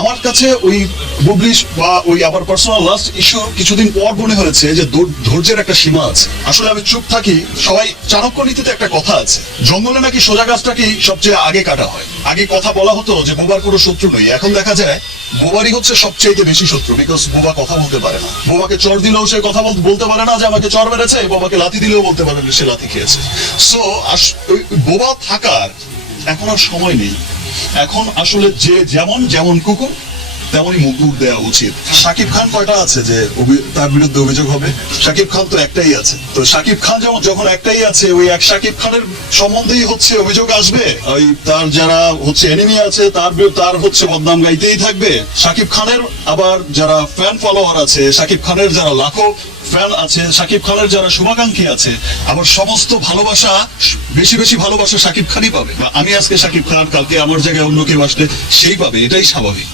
আমার কাছে ওই বুবলিশ বা ওই আবার পার্সোনাল লাস্ট ইস্যু কিছুদিন পর মনে হয়েছে যে ধৈর্যের একটা সীমা আছে। আসলে আমি চুপ থাকি, সবাই চাণক্য নীতিতে একটা কথা আছে, জঙ্গলে নাকি সোজা গাছটাকেই সবচেয়ে আগে কাটা হয়। আগে কথা বলা হতো যে বোবার কোনো শত্রু নেই, এখন দেখা যায় বোবারই হচ্ছে সবচেয়ে বেশি শত্রু, বিকজ বোবা কথা বলতে পারে না। বোবাকে চর দিলেও সে কথা বলতে পারে না যে আমাকে চর মেরেছে, বোবাকে লাথি দিলেও বলতে পারে না সে লাথি খেয়েছে। সো বোবা থাকার এখন আর সময় নেই। এখন আসলে যে যেমন কুকুর তেমনই মুকুর দেওয়া উচিত। শাকিব খান কয়টা আছে যে তার বিরুদ্ধে অভিযোগ হবে? শাকিব খান তো একটাই আছে। তো শাকিব খান যখন একটাই আছে, ওই এক শাকিব খানের সম্বন্ধেই হচ্ছে অভিযোগ আসবে। ওই তার যারা হচ্ছে এনিমি আছে তার হচ্ছে বদনাম গাইতেই থাকবে। শাকিব খানের আবার যারা ফ্যান ফলোয়ার আছে, শাকিব খানের যারা লাখো ফ্যান আছে, শাকিব খানের যারা শুভাকাঙ্ক্ষী আছে, আবার সমস্ত ভালোবাসা বেশি ভালোবাসা শাকিব খানই পাবে। আমি আজকে শাকিব খান, কালকে আমার জায়গায় অন্য কেউ আসলে সেই পাবে, এটাই স্বাভাবিক।